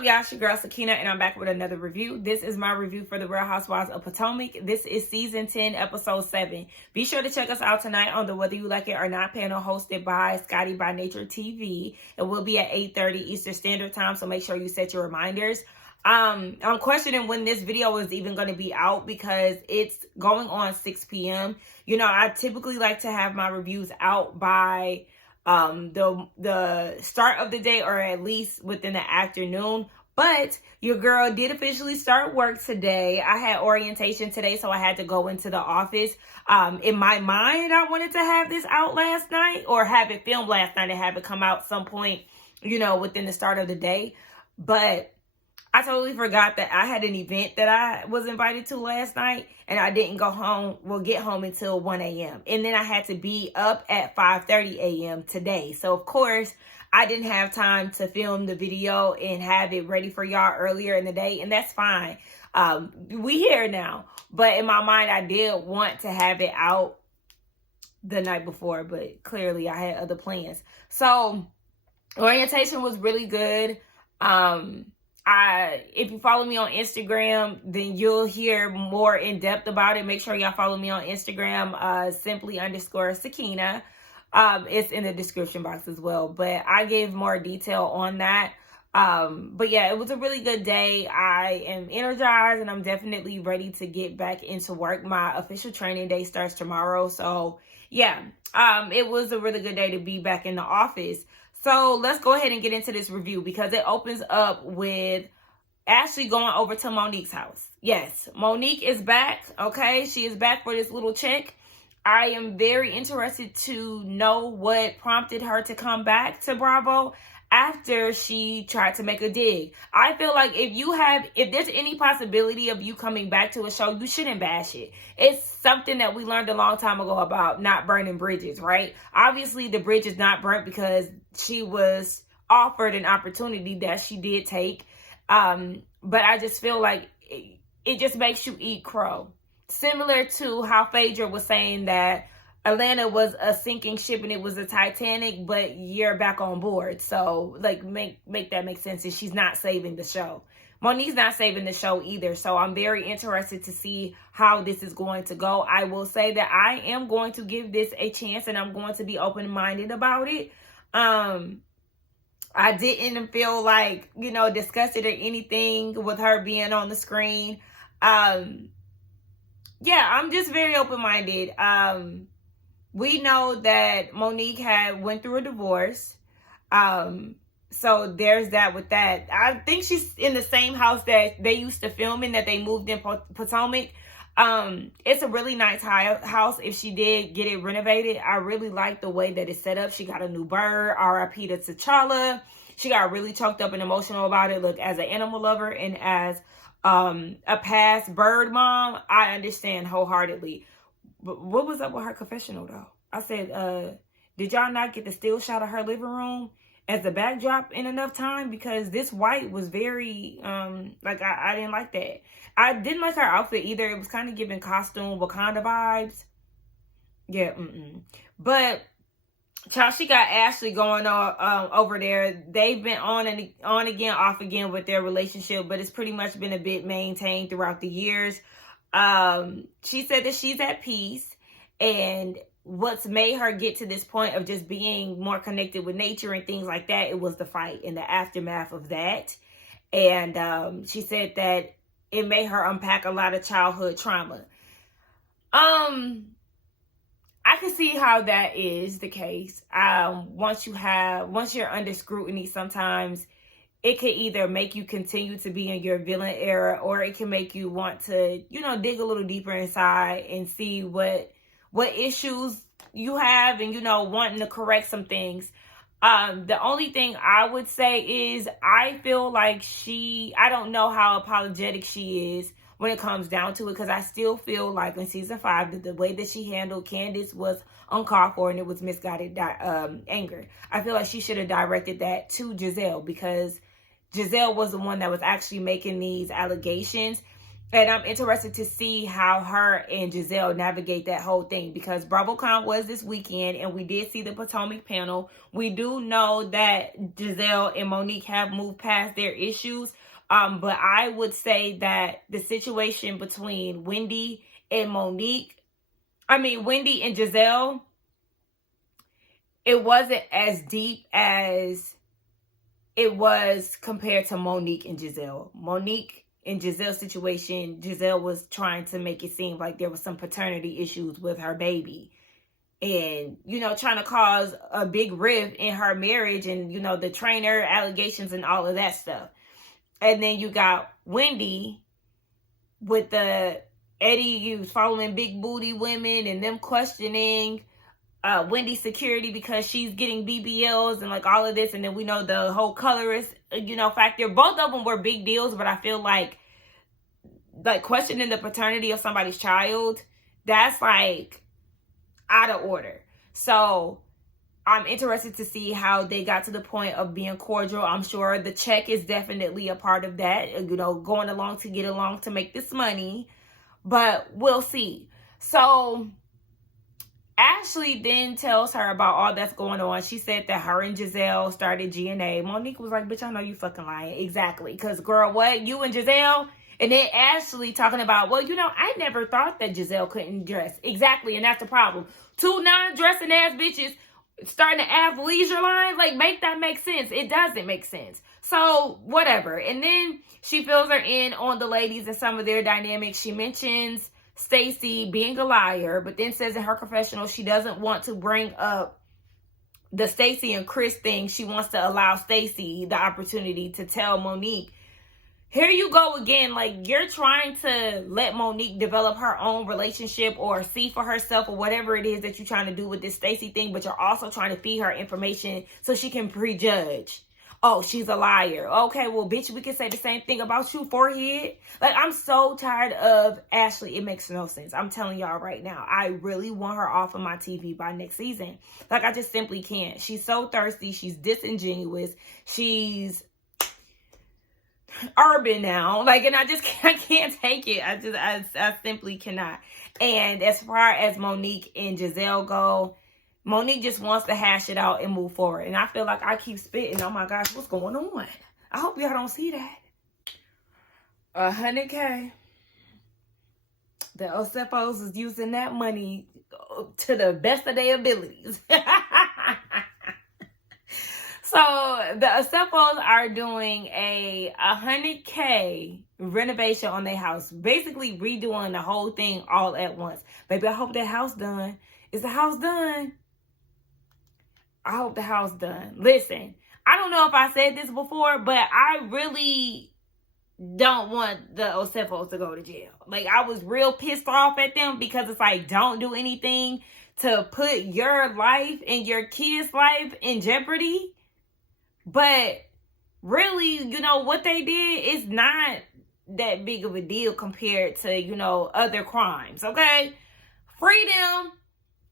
up, y'all? It's your girl Sakina, and I'm back with another review. This is my review for the Real Housewives of Potomac. This is season 10, episode 7. Be sure to check us out tonight on the Whether You Like It or Not panel hosted by Scotty by Nature TV. It will be at 8:30 Eastern Standard Time, so make sure you set your reminders. I'm questioning when this video is even going to be out because it's going on 6 p.m. You know, I typically like to have my reviews out by the start of the day, or at least within the afternoon. But your girl did officially start work today. I had orientation today, so I had to go into the office. In my mind, I wanted to have this out last night, or have it filmed last night and have it come out some point, you know, within the start of the day. But I totally forgot that I had an event that I was invited to last night, and I didn't get home until 1 a.m. And then I had to be up at 5:30 a.m. today. So, of course, I didn't have time to film the video and have it ready for y'all earlier in the day, and that's fine. We here now. But in my mind, I did want to have it out the night before, but clearly I had other plans. So, orientation was really good. If you follow me on Instagram, then you'll hear more in depth about it. Make sure y'all follow me on Instagram, simply_Sakina. It's in the description box as well, but I gave more detail on that. But yeah, it was a really good day. I am energized and I'm definitely ready to get back into work. My official training day starts tomorrow. So yeah, it was a really good day to be back in the office. So let's go ahead and get into this review because it opens up with Ashley going over to Monique's house. Yes, Monique is back, okay? She is back for this little check. I am very interested to know what prompted her to come back to Bravo after she tried to make a dig. I feel like if there's any possibility of you coming back to a show, you shouldn't bash it. It's something that we learned a long time ago about not burning bridges, right? Obviously, the bridge is not burnt because she was offered an opportunity that she did take. But I just feel like it just makes you eat crow. Similar to how Phaedra was saying that Atlanta was a sinking ship and it was a Titanic, but you're back on board. So, like, make that make sense. And she's not saving the show. Monique's not saving the show either. So, I'm very interested to see how this is going to go. I will say that I am going to give this a chance and I'm going to be open-minded about it. I didn't feel like, you know, disgusted or anything with her being on the screen. Yeah, I'm just very open-minded. We know that Monique went through a divorce. So there's that with that. I think she's in the same house that they used to film in, that they moved in Potomac. It's a really nice house if she did get it renovated. I really like the way that it's set up. She got a new bird, RIP to T'Challa. She got really choked up and emotional about it. Look, as an animal lover and as a past bird mom, I understand wholeheartedly. But what was up with her confessional, though? I said, did y'all not get the still shot of her living room as the backdrop in enough time? Because this white was very, I didn't like that. I didn't like her outfit either. It was kind of giving costume Wakanda vibes. Yeah, But, child, she got Ashley going on over there. They've been on again, off again with their relationship, but it's pretty much been a bit maintained throughout the years. She said that she's at peace, and what's made her get to this point of just being more connected with nature and things like that, it was the fight and the aftermath of that. And she said that it made her unpack a lot of childhood trauma. I can see how that is the case. Once you're under scrutiny, sometimes it could either make you continue to be in your villain era, or it can make you want to, you know, dig a little deeper inside and see what issues you have and, you know, wanting to correct some things. The only thing I would say is I feel like I don't know how apologetic she is when it comes down to it, because I still feel like in season 5 that the way that she handled Candace was uncalled for and it was misguided anger. I feel like she should have directed that to Jazelle, because Jazelle was the one that was actually making these allegations. And I'm interested to see how her and Jazelle navigate that whole thing, because BravoCon was this weekend and we did see the Potomac panel. We do know that Jazelle and Monique have moved past their issues. But I would say that the situation between Wendy and Wendy and Jazelle, it wasn't as deep as it was compared to Monique and Jazelle. Monique in Jazelle's situation, Jazelle was trying to make it seem like there was some paternity issues with her baby. And, trying to cause a big rift in her marriage and, the trainer allegations and all of that stuff. And then you got Wendy with the Eddie following big booty women and them questioning Wendy's security because she's getting BBLs and like all of this. And then we know the whole colorist, factor. Both of them were big deals, but I feel like questioning the paternity of somebody's child, that's like out of order. So I'm interested to see how they got to the point of being cordial. I'm sure the check is definitely a part of that, going along to get along to make this money, but we'll see. So Ashley then tells her about all that's going on. She said that her and Jazelle started G&A. Monique was like, bitch, I know you fucking lying. Exactly. Because, girl, what? You and Jazelle? And then Ashley talking about, well, I never thought that Jazelle couldn't dress. Exactly. And that's the problem. Two non-dressing ass bitches starting to athleisure line. Like, make that make sense. It doesn't make sense. So, whatever. And then she fills her in on the ladies and some of their dynamics. She mentions Stacey being a liar, but then says in her confessional she doesn't want to bring up the Stacey and Chris thing. She wants to allow Stacey the opportunity to tell Monique, here you go again. Like, you're trying to let Monique develop her own relationship or see for herself or whatever it is that you're trying to do with this Stacey thing, but you're also trying to feed her information so she can prejudge. Oh, she's a liar. Okay, well, bitch, we can say the same thing about you, forehead. Like, I'm so tired of Ashley. It makes no sense. I'm telling y'all right now. I really want her off of my TV by next season. Like, I just simply can't. She's so thirsty. She's disingenuous. She's urban now. Like, and I can't take it. I simply cannot. And as far as Monique and Jazelle go, Monique just wants to hash it out and move forward. And I feel like I keep spitting. Oh my gosh, what's going on? I hope y'all don't see that. 100K. The Osefos is using that money to the best of their abilities. So the Osefos are doing a 100K renovation on their house. Basically redoing the whole thing all at once. Baby, I hope that house done. Is the house done? I hope the house done. Listen, I don't know if I said this before, but I really don't want the Osefos to go to jail. Like, I was real pissed off at them because it's like, don't do anything to put your life and your kids' life in jeopardy. But really, what they did is not that big of a deal compared to, other crimes, okay? Freedom.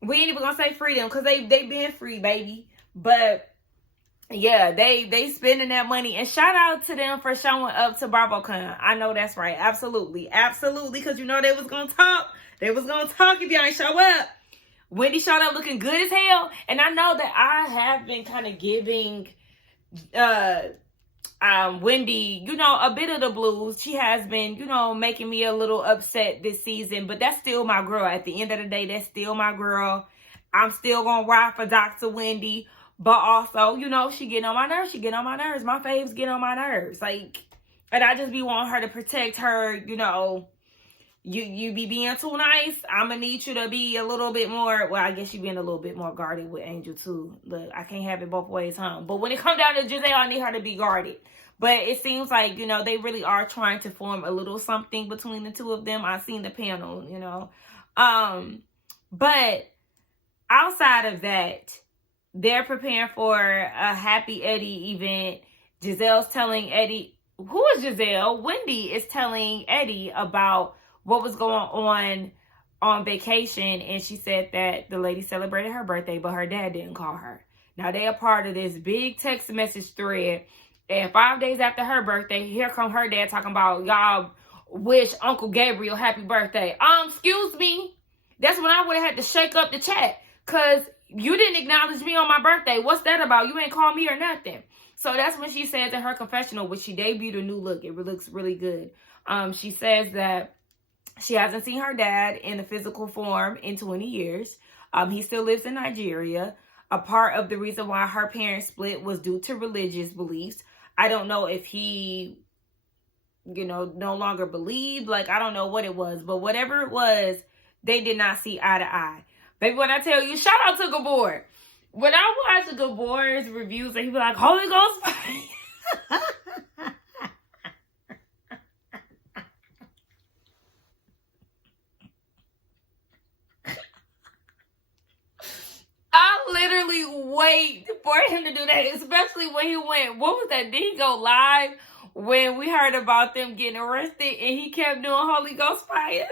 We ain't even gonna say freedom because they been free, baby. But yeah, they spending that money. And shout out to them for showing up to BravoCon. I know that's right. Absolutely. Absolutely. Because they was gonna talk. They was gonna talk if y'all ain't show up. Wendy showed up looking good as hell. And I know that I have been kind of giving Wendy, a bit of the blues. She has been, making me a little upset this season, but that's still my girl. At the end of the day, that's still my girl. I'm still gonna ride for Dr. Wendy, but also, she getting on my nerves. She getting on my nerves. My faves get on my nerves. Like, and I just be wanting her to protect her, you be being too nice. I'm gonna need you to be a little bit more, well, I guess you being a little bit more guarded with Angel too. Look, I can't have it both ways, huh? But when it comes down to Jazelle, I need her to be guarded. But it seems like, they really are trying to form a little something between the two of them. I've seen the panel, But outside of that, they're preparing for a Happy Eddie event. Giselle's telling Eddie, who is Jazelle? Wendy is telling Eddie about what was going on vacation. And she said that the lady celebrated her birthday, but her dad didn't call her. Now, they are part of this big text message thread. And 5 days after her birthday, here come her dad talking about, y'all wish Uncle Gabriel happy birthday. Excuse me. That's when I would have had to shake up the chat. Because you didn't acknowledge me on my birthday. What's that about? You ain't called me or nothing. So that's when she says in her confessional, when she debuted a new look. It looks really good. She says that she hasn't seen her dad in a physical form in 20 years. He still lives in Nigeria. A part of the reason why her parents split was due to religious beliefs. I don't know if he, no longer believed. Like, I don't know what it was. But whatever it was, they did not see eye to eye. Baby, when I tell you, shout out to Gabor. When I watch Gabor's reviews, and he be like, Holy Ghost fire. I literally wait for him to do that, especially when he went, what was that? Did he go live when we heard about them getting arrested and he kept doing Holy Ghost fire?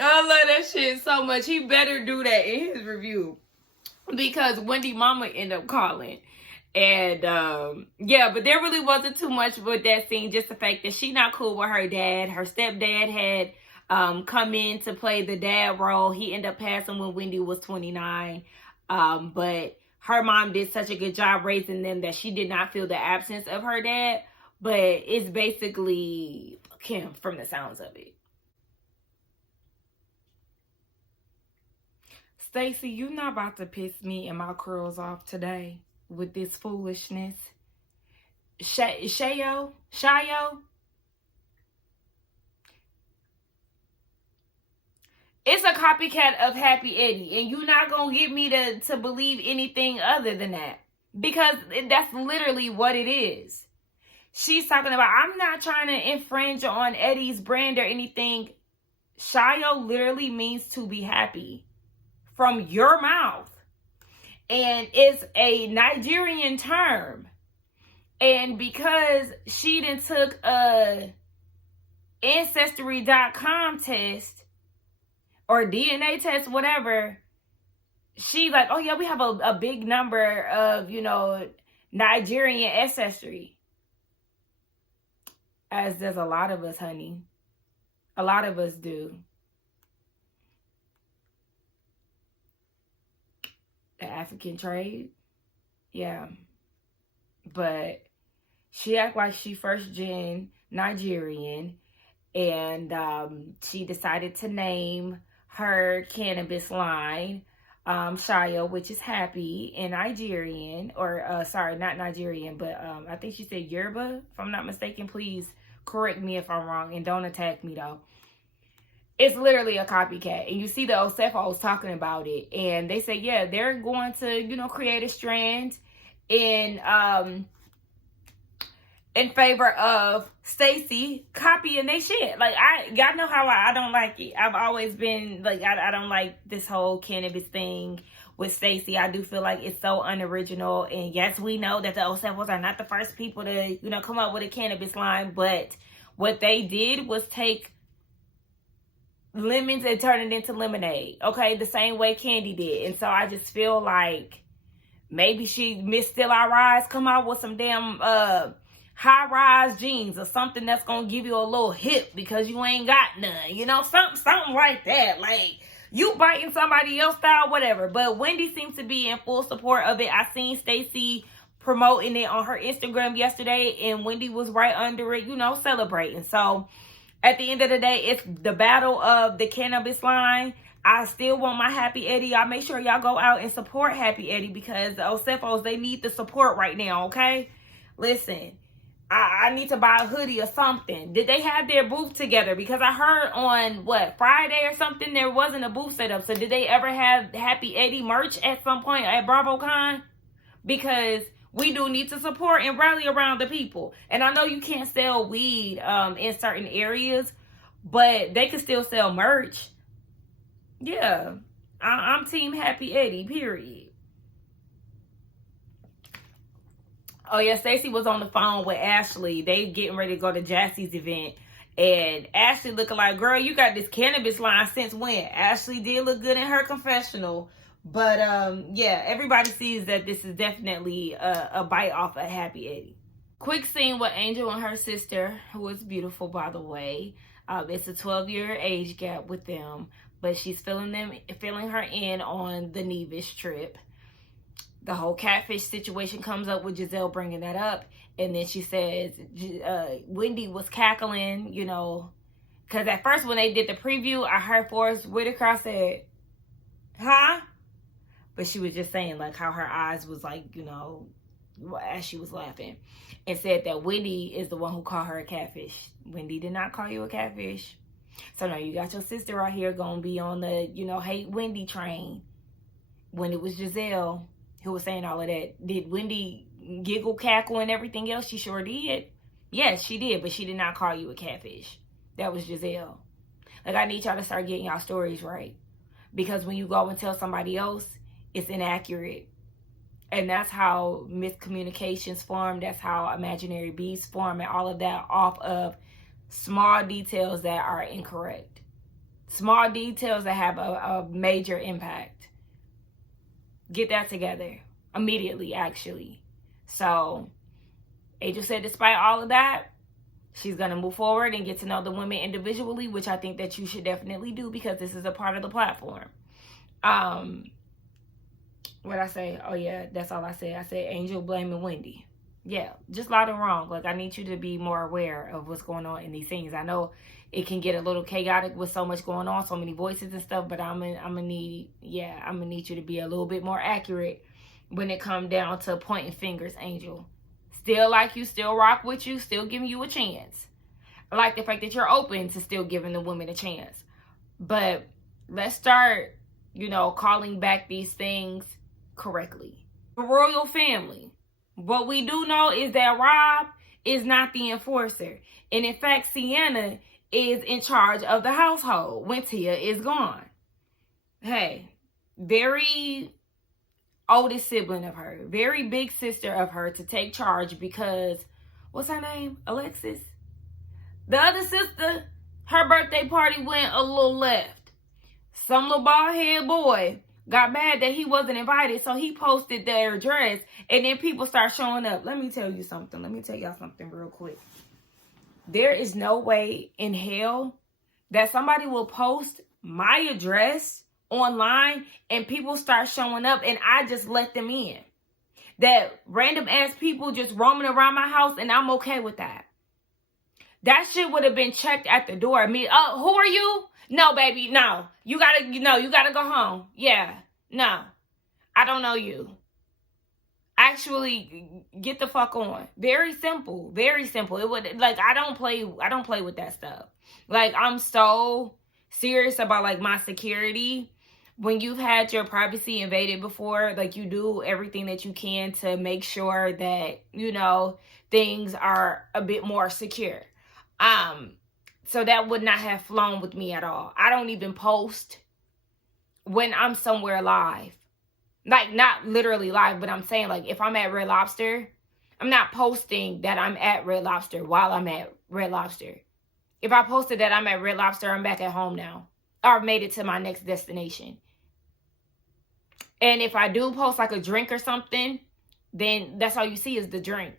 I love that shit so much. He better do that in his review. Because Wendy mama ended up calling. And, yeah, but there really wasn't too much with that scene. Just the fact that she not cool with her dad. Her stepdad had come in to play the dad role. He ended up passing when Wendy was 29. But her mom did such a good job raising them that she did not feel the absence of her dad. But it's basically Kim from the sounds of it. Stacey, you not about to piss me and my curls off today with this foolishness. Shayo? It's a copycat of Happy Eddie, and you're not going to get me to believe anything other than that. Because that's literally what it is. She's talking about, I'm not trying to infringe on Eddie's brand or anything. Shayo literally means to be happy. From your mouth. And it's a Nigerian term. And because she done took a Ancestry.com test or DNA test, whatever, she's like, oh yeah, we have a big number of, Nigerian ancestry. As there's a lot of us, honey. A lot of us do. The African trade. Yeah. But she act like she first gen Nigerian. And she decided to name her cannabis line Shayo, which is happy in Nigerian. Or, sorry, not Nigerian, but I think she said Yoruba. If I'm not mistaken, please correct me if I'm wrong. And don't attack me, though. It's literally a copycat. And you see the Osefo talking about it. And they say, yeah, they're going to, create a strand in favor of Stacey copying they shit. Like, y'all know how I don't like it. I've always been, like, I don't like this whole cannabis thing with Stacey. I do feel like it's so unoriginal. And yes, we know that the Osefos are not the first people to, come up with a cannabis line. But what they did was take lemons and turn it into lemonade. Okay, the same way Candy did. And so I just feel like maybe she missed Still I Rise, come out with some damn high-rise jeans or something that's gonna give you a little hip because you ain't got none. Something like that. Like, you biting somebody else style, whatever. But Wendy seems to be in full support of it. I seen Stacey promoting it on her Instagram yesterday, and Wendy was right under it, celebrating. So at the end of the day, it's the battle of the cannabis line. I still want my Happy Eddie. Y'all make sure y'all go out and support Happy Eddie because the Osefos, they need the support right now, okay? Listen, I need to buy a hoodie or something. Did they have their booth together? Because I heard on, Friday or something, there wasn't a booth set up. So did they ever have Happy Eddie merch at some point at BravoCon? Because we do need to support and rally around the people. And I know you can't sell weed in certain areas, but they can still sell merch. Yeah. I'm Team Happy Eddie, period. Oh, yeah, Stacey was on the phone with Ashley. They getting ready to go to Jassie's event. And Ashley looking like, girl, you got this cannabis line since when? Ashley did look good in her confessional. But, yeah, everybody sees that this is definitely a bite off of Happy Eddie. Quick scene with Angel and her sister, who is beautiful, by the way. It's a 12-year age gap with them, but she's filling her in on the Nevis trip. The whole catfish situation comes up with Jazelle bringing that up, and then she says Wendy was cackling, you know, because at first when they did the preview, I heard Forrest Whitaker said, huh? But she was just saying like how her eyes was like, you know, as she was laughing, and said that Wendy is the one who called her a catfish. Wendy did not call you a catfish. So now you got your sister out here gonna be on the, you know, hate Wendy train, when it was Jazelle who was saying all of that. Did Wendy giggle, cackle, and everything else? She sure did. Yes, she did, but she did not call you a catfish. That was Jazelle. Like, I need y'all to start getting y'all stories right, because when you go and tell somebody else, it's inaccurate. And that's how miscommunications form. That's how imaginary beasts form, and all of that off of small details that are incorrect. Small details that have a major impact. Get that together immediately, actually. So, Angel said despite all of that, she's going to move forward and get to know the women individually, which I think that you should definitely do, because this is a part of the platform. What I say? Oh yeah, that's all I said. I said Angel blaming Wendy. Yeah, just loud and wrong. Like, I need you to be more aware of what's going on in these things. I know it can get a little chaotic with so much going on, so many voices and stuff, but I'm gonna need you to be a little bit more accurate when it comes down to pointing fingers, Angel. Still like you, still rock with you, still giving you a chance. I like the fact that you're open to still giving the women a chance. But let's start, you know, calling back these things correctly. The royal family. What we do know is that RHOP is not the enforcer. And in fact, Sienna is in charge of the household when Tia is gone. Hey, very oldest sibling of her, very big sister of her to take charge, because, what's her name? Alexis? The other sister, her birthday party went a little left. Some little bald head boy got mad that he wasn't invited, so he posted their address, and then people start showing up. Let me tell you something. Let me tell y'all something real quick. There is no way in hell that somebody will post my address online and people start showing up and I just let them in. That random ass people just roaming around my house, and I'm okay with that. That shit would have been checked at the door. Who are you? No, baby, no. You gotta go home. Yeah, no. I don't know you. Actually, get the fuck on. Very simple. Very simple. It would, like, I don't play with that stuff. Like, I'm so serious about, like, my security. When you've had your privacy invaded before, like, you do everything that you can to make sure that, you know, things are a bit more secure. So that would not have flown with me at all. I don't even post when I'm somewhere live. Like, not literally live, but I'm saying, like, if I'm at Red Lobster, I'm not posting that I'm at Red Lobster while I'm at Red Lobster. If I posted that I'm at Red Lobster, I'm back at home now. Or I've made it to my next destination. And if I do post, like, a drink or something, then that's all you see is the drink.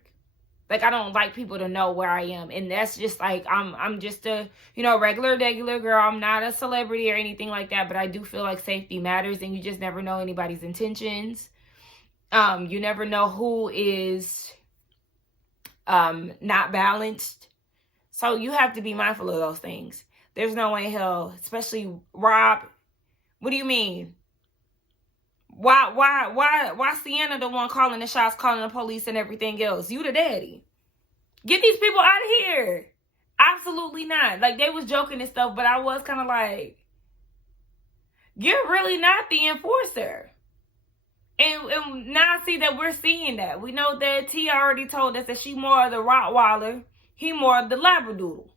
Like, I don't like people to know where I am. And that's just, like, I'm just a, you know, regular girl. I'm not a celebrity or anything like that. But I do feel like safety matters. And you just never know anybody's intentions. You never know who is not balanced. So you have to be mindful of those things. There's no way in hell, especially RHOP. What do you mean? Why Sienna the one calling the shots, calling the police and everything else? You the daddy. Get these people out of here. Absolutely not. Like, they was joking and stuff, but I was kind of like, you're really not the enforcer. And now I see that we're seeing that. We know that Tia already told us that she more of the Rottweiler, he more of the Labradoodle.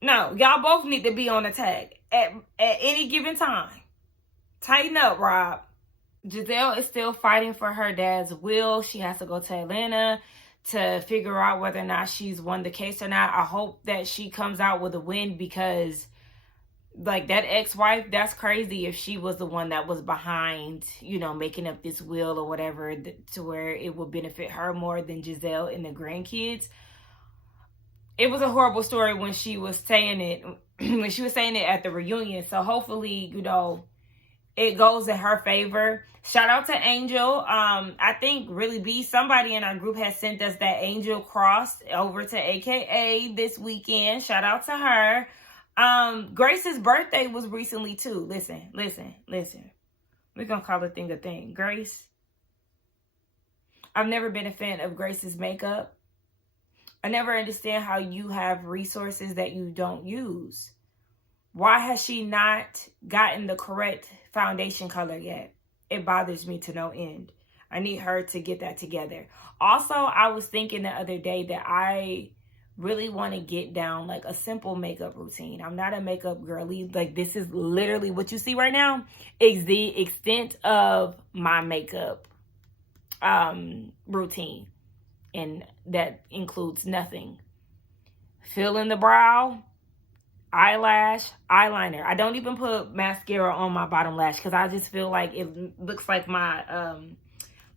No, y'all both need to be on attack at any given time. Tighten up, Rob. Jazelle is still fighting for her dad's will. She has to go to Atlanta to figure out whether or not she's won the case or not. I hope that she comes out with a win, because Like that ex-wife, that's crazy if she was the one that was behind, making up this will or whatever to where it would benefit her more than Jazelle and the grandkids. It was a horrible story when she was saying it, at the reunion. So hopefully, it goes in her favor. Shout out to Angel. I think really somebody in our group has sent us that Angel cross over to AKA this weekend. Shout out to her. Grace's birthday was recently too. Listen. We're gonna call the thing a thing. Grace. I've never been a fan of Grace's makeup. I never understand how you have resources that you don't use. Why has she not gotten the correct foundation color yet? It bothers me to no end. I need her to get that together. Also, I was thinking the other day that I really want to get down like a simple makeup routine. I'm not a makeup girly. Like, this is literally what you see right now is the extent of my makeup routine. And that includes nothing. Fill in the brow, eyelash, eyeliner. I don't even put mascara on my bottom lash because I just feel like it looks like my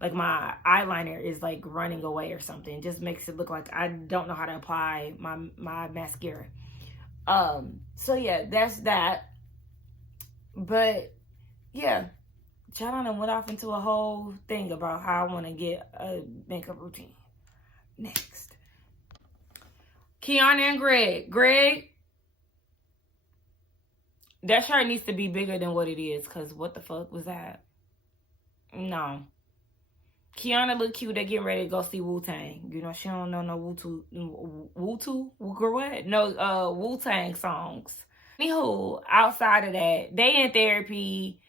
eyeliner is like running away or something. It just makes it look like I don't know how to apply my mascara. So yeah, that's that. But yeah, China went off into a whole thing about how I want to get a makeup routine. Next, Kiana and Greg, that shirt needs to be bigger than what it is, because what the fuck was that? No. Kiana look cute. They getting ready to go see Wu-Tang. She don't know no Wu-Tang songs. Anywho, outside of that, they in therapy.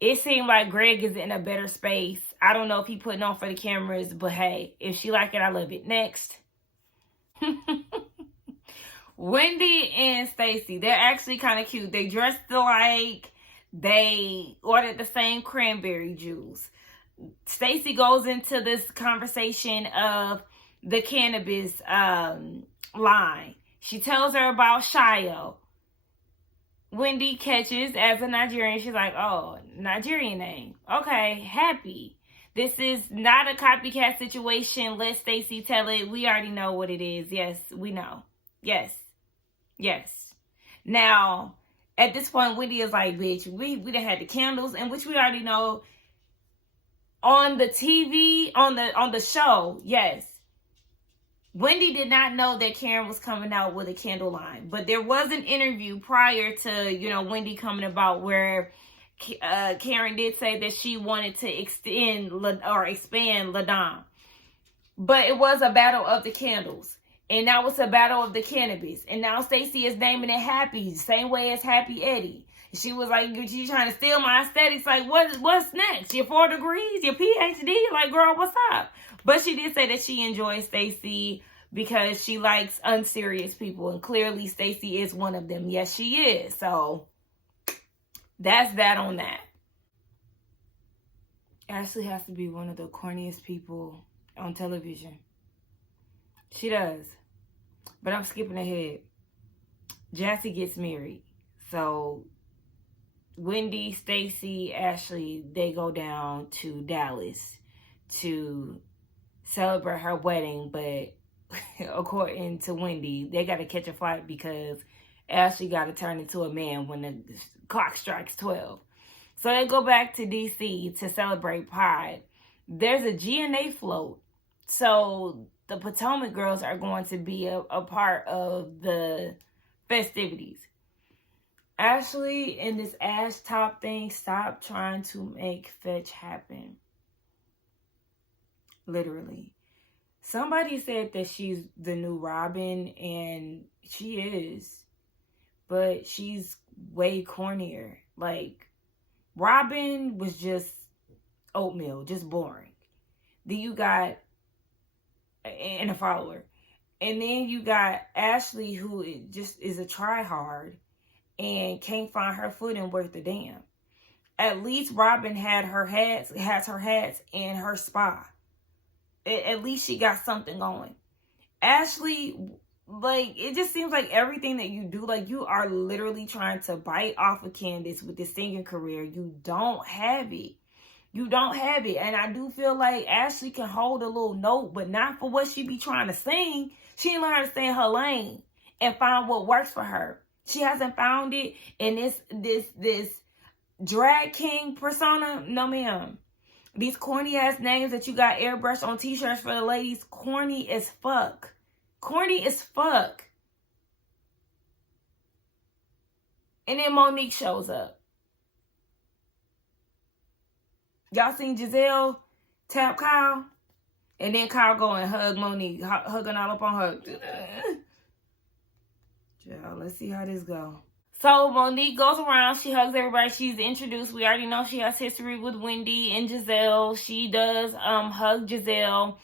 It seemed like Greg is in a better space. I don't know if he putting on for the cameras, but hey, if she like it, I love it. Next. Wendy and Stacey, they're actually kind of cute. They dressed alike. They ordered the same cranberry juice. Stacey goes into this conversation of the cannabis line. She tells her about Shayo. Wendy catches as a Nigerian. She's like, oh, Nigerian name. Okay, Happy. This is not a copycat situation. Let Stacey tell it. We already know what it is. Yes, we know. Yes. Now, at this point, Wendy is like, bitch, we done had the candles, in which we already know on the TV, on the show, yes. Wendy did not know that Karen was coming out with a candle line, but there was an interview prior to, Wendy coming about where Karen did say that she wanted to expand Ladam. But it was a battle of the candles. And now it's a battle of the cannabis. And now Stacey is naming it Happy, same way as Happy Eddie. She was like, you trying to steal my aesthetics? Like, what's next? Your 4 degrees? Your PhD? Like, girl, what's up? But she did say that she enjoys Stacey because she likes unserious people. And clearly, Stacey is one of them. Yes, she is. So, that's that on that. Ashley has to be one of the corniest people on television. She does. But I'm skipping ahead. Jassy gets married. So, Wendy, Stacey, Ashley, they go down to Dallas to celebrate her wedding. But according to Wendy, they got to catch a flight because Ashley got to turn into a man when the clock strikes 12. So they go back to D.C. to celebrate Pride. There's a GNA float. So the Potomac girls are going to be a part of the festivities. Ashley, in this ass top thing, stop trying to make fetch happen. Literally. Somebody said that she's the new Robin, and she is. But she's way cornier. Like, Robin was just oatmeal, just boring. Then you got, and a follower. And then you got Ashley, who just is a try-hard and can't find her footing worth a damn. At least Robin has her hats in her spa. At least she got something going. Ashley like, it just seems like everything that you do, like, you are literally trying to bite off of Candace with this singing career. You don't have it. You don't have it. And I do feel like Ashley can hold a little note, but not for what she be trying to sing. She ain't learned to stay in her lane and find what works for her. She hasn't found it in this drag king persona. No, ma'am. These corny ass names that you got airbrushed on t-shirts for the ladies, corny as fuck. Corny as fuck. And then Monique shows up. Y'all seen Jazelle tap Kyle? And then Kyle go and hug Monique, hugging all up on her. Y'all, let's see how this go. So Monique goes around. She hugs everybody. She's introduced. We already know she has history with Wendy and Jazelle. She does hug Jazelle.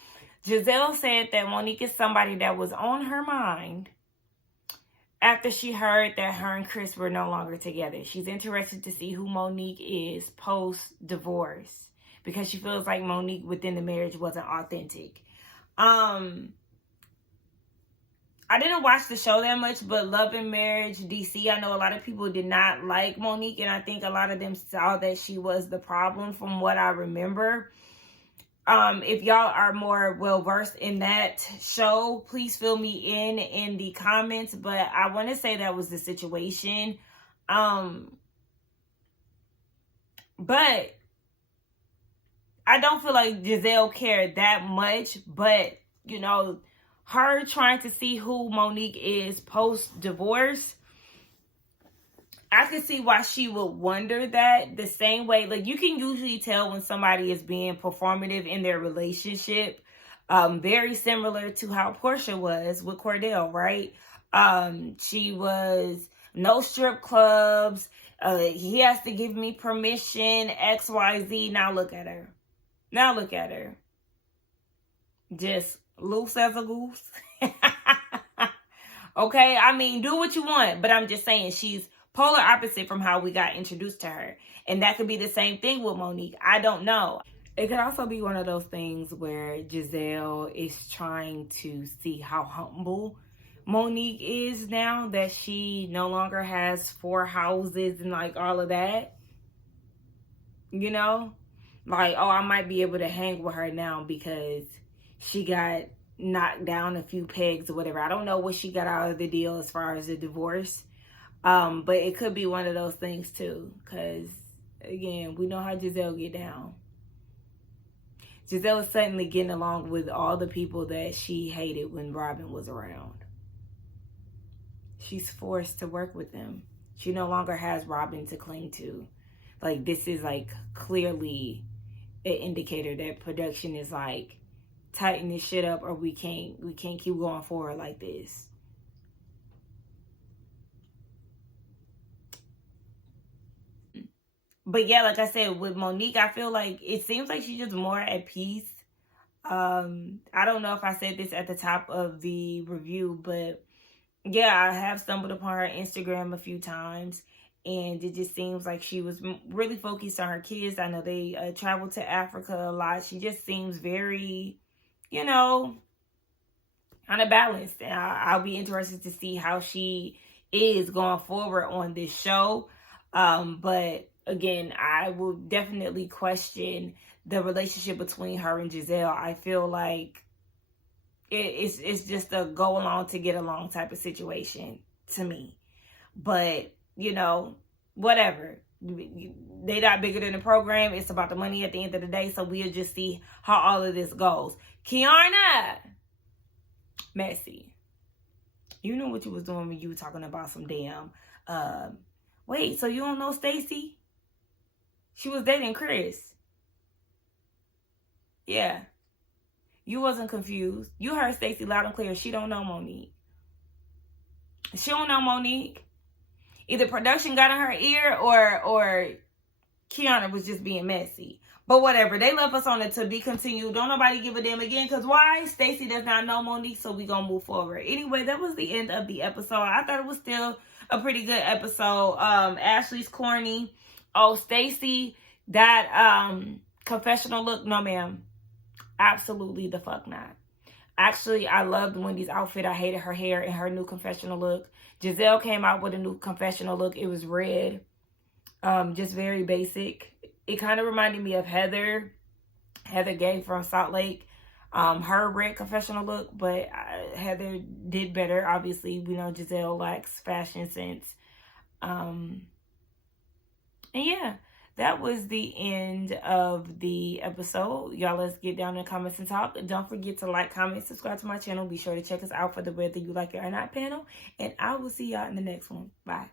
Jazelle said that Monique is somebody that was on her mind after she heard that her and Chris were no longer together. She's interested to see who Monique is post-divorce because she feels like Monique within the marriage wasn't authentic. I didn't watch the show that much, but Love and Marriage DC, I know a lot of people did not like Monique, and I think a lot of them saw that she was the problem from what I remember. If y'all are more well-versed in that show, please fill me in the comments, but I want to say that was the situation. But I don't feel like Jazelle cared that much, but, you know, her trying to see who Monique is post-divorce, I can see why she would wonder that. The same way, like, you can usually tell when somebody is being performative in their relationship. Very similar to how Portia was with Cordell, right? She was no strip clubs. He has to give me permission, XYZ. Now look at her. Now look at her. Just loose as a goose. Okay, I mean, do what you want, but I'm just saying she's polar opposite from how we got introduced to her. And that could be the same thing with Monique. I don't know. It could also be one of those things where Jazelle is trying to see how humble Monique is now that she no longer has 4 houses and like all of that. You know? Like, oh, I might be able to hang with her now because she got knocked down a few pegs or whatever. I don't know what she got out of the deal as far as the divorce. But it could be one of those things too. Because, again, we know how Jazelle get down. Jazelle is suddenly getting along with all the people that she hated when Robin was around. She's forced to work with them. She no longer has Robin to cling to. Like, this is, like, clearly an indicator that production is, like, tighten this shit up or we can't keep going forward like this. But yeah, like I said, with Monique, I feel like it seems like she's just more at peace. I don't know if I said this at the top of the review, but yeah, I have stumbled upon her Instagram a few times, and it just seems like she was really focused on her kids. I know they traveled to Africa a lot. She just seems very, you know, kind of balanced. And I'll be interested to see how she is going forward on this show. But again, I will definitely question the relationship between her and Jazelle. I feel like it's just a go along to get along type of situation to me. But, you know, whatever. They not bigger than the program. It's about the money at the end of the day. So we'll just see how all of this goes. Kiana, messy. You knew what you was doing when you were talking about some damn. Wait, so you don't know Stacy? She was dating Chris. Yeah. You wasn't confused. You heard Stacy loud and clear. She don't know Monique. She don't know Monique. Either production got in her ear or Kiana was just being messy. But whatever. They left us on it to be continued. Don't nobody give a damn again. Because why? Stacy does not know Monique, so we going to move forward. Anyway, that was the end of the episode. I thought it was still a pretty good episode. Ashley's corny. Oh, Stacy, that confessional look. No, ma'am. Absolutely the fuck not. Actually, I loved Wendy's outfit. I hated her hair and her new confessional look. Jazelle came out with a new confessional look. It was red. Just very basic. It kind of reminded me of Heather Gay from Salt Lake. Her red confessional look, but Heather did better. Obviously, we know Jazelle lacks fashion sense. And yeah, that was the end of the episode. Y'all, let's get down in the comments and talk. Don't forget to like, comment, subscribe to my channel. Be sure to check us out for the Whether You Like It or Not panel. And I will see y'all in the next one. Bye.